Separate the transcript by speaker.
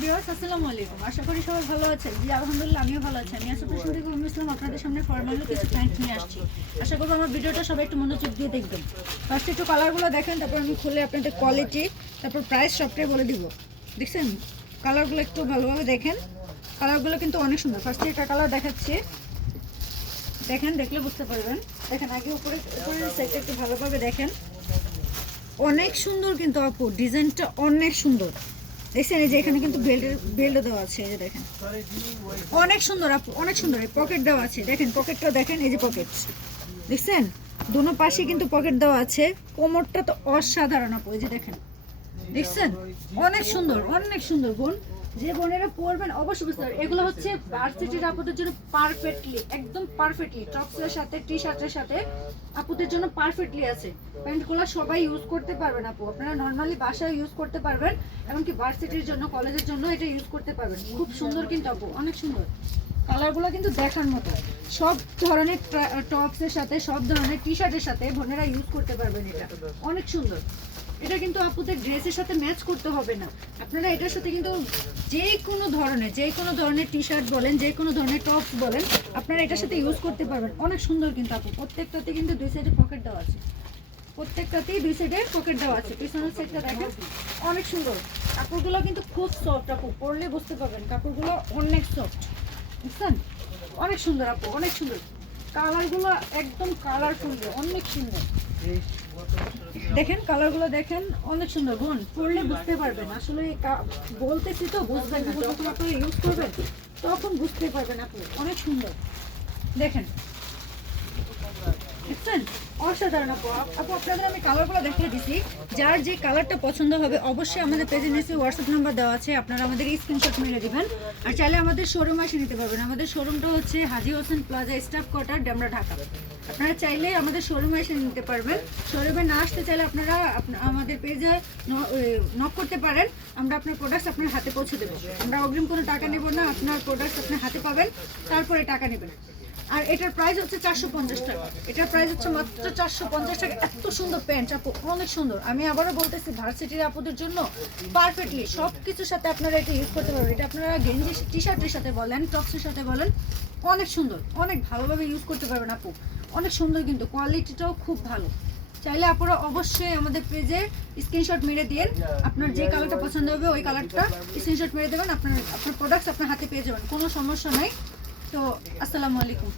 Speaker 1: Viewers আসসালামু আলাইকুম। আশা করি সবাই ভালো আছেন। জি, আলহামদুলিল্লাহ, আমিও ভালো আছি। আমি আসলে ইসলাম আপনাদের সামনে কিছু প্যান্ট নিয়ে আসছি। আশা করব আমার ভিডিওটা সবাই একটু মনোযোগ দিয়ে দেখবেন। ফার্স্ট একটু কালারগুলো দেখেন, তারপর আমি খুলে আপনাদের কোয়ালিটি তারপর প্রাইস সবটাই বলে দিব। দেখছেন? কালারগুলো একটু ভালোভাবে দেখেন। কালারগুলো কিন্তু অনেক সুন্দর। ফার্স্টে একটা কালার দেখাচ্ছি। দেখেন, দেখলে বুঝতে পারবেন। দেখেন, আগে উপরে, উপরের সাইডটা একটু ভালোভাবে দেখেন। অনেক সুন্দর কিন্তু আপু ডিজাইনটা অনেক সুন্দর। দেখছেন এই যে এখানে কিন্তু বেল্টের বেল্টও দেওয়া আছে, এই যে দেখেন। অনেক সুন্দর আপু, অনেক সুন্দর পকেট দেওয়া আছে। দেখেন পকেটটা দেখেন, এই যে পকেট দেখছেন? দুনো পাশে কিন্তু পকেট দেওয়া আছে। কোমরটা তো অসাধারণ আপু, এই যে দেখেন। দেখছেন? অনেক সুন্দর অনেক সুন্দর বোন। যে বোনেরা পরবেন অবশ্যই বুঝতে পারবেন। এগুলো হচ্ছে ভার্সিটির আপুদের জন্য পারফেক্টলি একদম পারফেক্টলি টপসের সাথে টি শার্টের সাথে আপুদের জন্য পারফেক্টলি আছে। প্যান্টগুলো সবাই ইউজ করতে পারবেন আপু। আপনারা নর্মালি বাসায় ইউজ করতে পারবেন, এমনকি ভার্সিটির জন্য কলেজের জন্য এটা ইউজ করতে পারবেন। খুব সুন্দর কিন্তু আপু, অনেক সুন্দর। কালারগুলো কিন্তু দেখার মতো। সব ধরনের টপসের সাথে, সব ধরনের টি শার্টের সাথে বোনেরা ইউজ করতে পারবেন এটা। অনেক সুন্দর। এটা কিন্তু আপুদের ড্রেসের সাথে ম্যাচ করতে হবে না। আপনারা এটার সাথে কিন্তু যে কোনো ধরনের, যে কোনো ধরনের টি শার্ট বলেন, যে কোনো ধরনের টপস বলেন, আপনারা এটার সাথে ইউজ করতে পারবেন। অনেক সুন্দর কিন্তু আপু। প্রত্যেকটাতে কিন্তু দুই সাইডে পকেট দেওয়া আছে। প্রত্যেকটাতেই দুই সাইডে পকেট দেওয়া আছে। পিছনের সাইডটা দেখেন, অনেক সুন্দর। কাপড়গুলো কিন্তু খুব সফট আপু। পরলে বুঝতে পারবেন, কাপড়গুলো অনেক সফট বুঝছেন? অনেক সুন্দর আপু, অনেক সুন্দর। কালারগুলো একদম কালারফুল, অনেক সুন্দর। দেখেন, কালারগুলো দেখেন, অনেক সুন্দর। বোন, পড়লে বুঝতে পারবেন। আসলে বলতেছি তো, বুঝবেন যখন আপনারা ইউজ করবেন, তখন বুঝতে পারবেন আপনি। অনেক সুন্দর। দেখেন। দেখছেন অসাধারণ আপু। আপ- আপু আপনাদের আমি কালারগুলো যার যে কালারটা পছন্দ হবে, অবশ্যই আমাদের হোয়াটসঅ্যাপ নাম্বার দেওয়া আছে। আপনারা আমাদের দিবেন। আর চাইলে আমাদের শোরুম নিতে পারবেন। আমাদের শোরুমটা হচ্ছে হোসেন প্লাজা স্টাফ ঢাকা। আপনারা চাইলে আমাদের নিতে পারবেন। শোরুমে না আসতে চাইলে আপনারা আমাদের পেজে নক করতে পারেন। আমরা আপনার প্রোডাক্ট আপনার হাতে পৌঁছে দেবো। আমরা অগ্রিম কোনো টাকা নেব না। আপনার প্রোডাক্ট আপনার হাতে পাবেন। তারপরে টাকা নেবেন। আর এটার প্রাইস হচ্ছে চারশো পঞ্চাশ টাকা। এটার প্রাইস হচ্ছে মাত্র চারশো পঞ্চাশ টাকা। এত সুন্দর প্যান্ট আপু, অনেক সুন্দর। আমি আবারও বলতেছি ভার্সিটির আপুদের জন্য পারফেক্টলি সব কিছুর সাথে আপনারা এটা ইউজ করতে পারবেন। এটা আপনারা গেঞ্জি টি শার্টের সাথে বলেন টপসের সাথে বলেন, অনেক সুন্দর, অনেক ভালোভাবে ইউজ করতে পারবেন আপু। অনেক সুন্দর কিন্তু কোয়ালিটিটাও খুব ভালো। চাইলে আপনারা অবশ্যই আমাদের পেজে স্ক্রিনশট মেরে দিন আপনার যে কালারটা পছন্দ হবে, ওই কালারটা স্ক্রিনশট মেরে দেবেন। আপনার আপনার প্রোডাক্টস আপনার হাতে পেয়ে যাবেন। কোনো সমস্যা নাই। তো আসসালামু আলাইকুম।